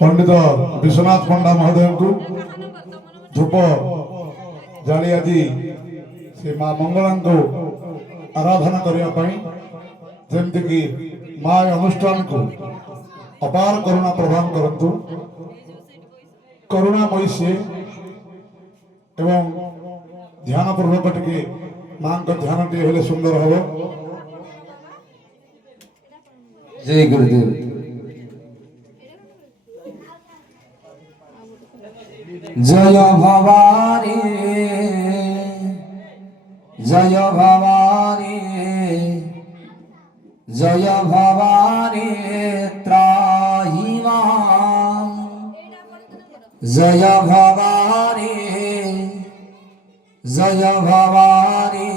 पंडित विश्वनाथ पंडा महोदय को धूप जाली आज से माँ मंगला को आराधना करने जमीक माँ अनुष्ठान को अपार करुणा प्रदान करंतु करुणामयी से एवं ध्यान पूर्वक टे माँ का ध्यान टे सुंदर हम। जय गुरुदेव। जय भवानी जय भवानी जय भवानी त्राहि मां जय भवानी जय भवानी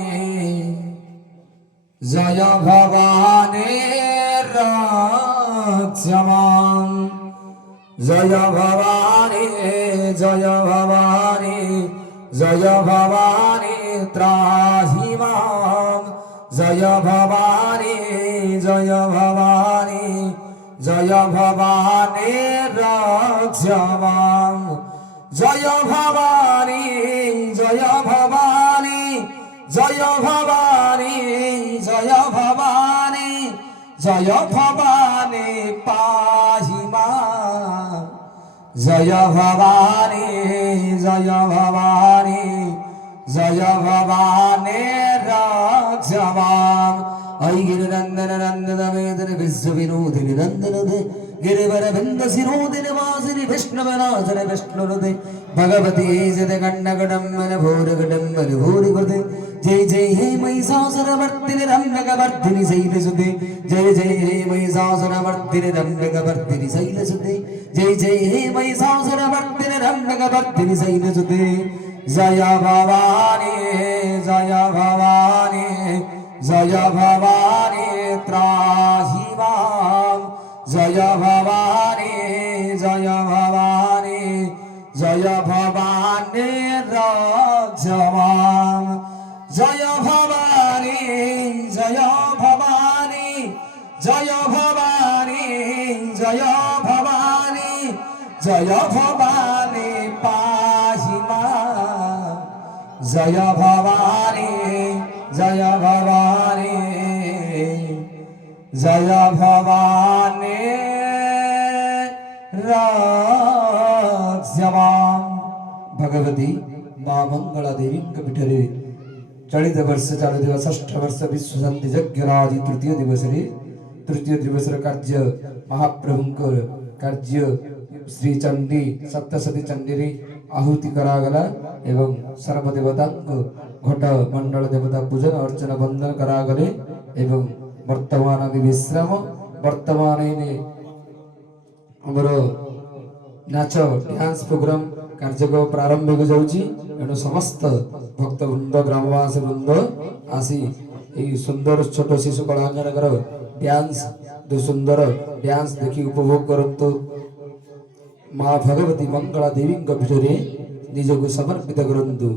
जय भवानी रक्ष मां जय भवानी जय भवानी जय भवानी त्राहि मां जय भवानी जय भवानी जय भवानी रक्ष मां जय भवानी जय भवानी जय भवानी जय भवानी जय भवानी पाहि मां जय भवानी जय भवानी जय भवानी रक्ष मां। ऐ गिरिनंदन नंदन वेदन विश्व विनोदिनी नंदन दे गिरिवर बिंद सिरोदिनी वासिनी विष्णुवनासन विष्णुरुदे भगवती जद गण्डगडम्बन भूरगडम्बन भूरिकृते जय जय हे महिषासुरमर्दिनि रम्यकवर्धिनि शैलसुते जय जय हे महिषासुरमर्दिनि रम्यकवर्धिनि शैलसुते जय जय हे महिषासुरमर्दिनि रम्यकवर्धिनि शैलसुते जय भवानी जय भवानी जय भवानी त्राहि मां जय भवानी जय भवानी जय भवानी रक्ष मां जय भवानी जय भवानी जय भवानी जय भवानी जय भवानी पाहि मां जय भवानी जय भवानी जय भवानी रक्ष मां। भगवती माँ मंगला देवी पीठरे चलित वर्ष चालुवा षष्ठ वर्ष विश्व शांति यज्ञराज तृतीय दिवस कार्य महाप्रभुंकर कार्य श्री चंडी सप्तशती चंडी रे आहुति करागला एवं सर्वदेवता घट मंडल देवता पूजन अर्चना बंदन करागले एवं वर्तमान विश्राम वर्तमान हमर नाच डांस प्रोग्राम कार्यक्रम प्रारंभ हो जाउची एणु समस्त भक्त वृंद ग्रामवासी वृंद आसी ए सुंदर छोट शिशु कलाकार डांस दो सुंदर डांस देखि उपभोग करंतु। माँ भगवती मंगला देवी पीठरे निजको समर्पित करंतु।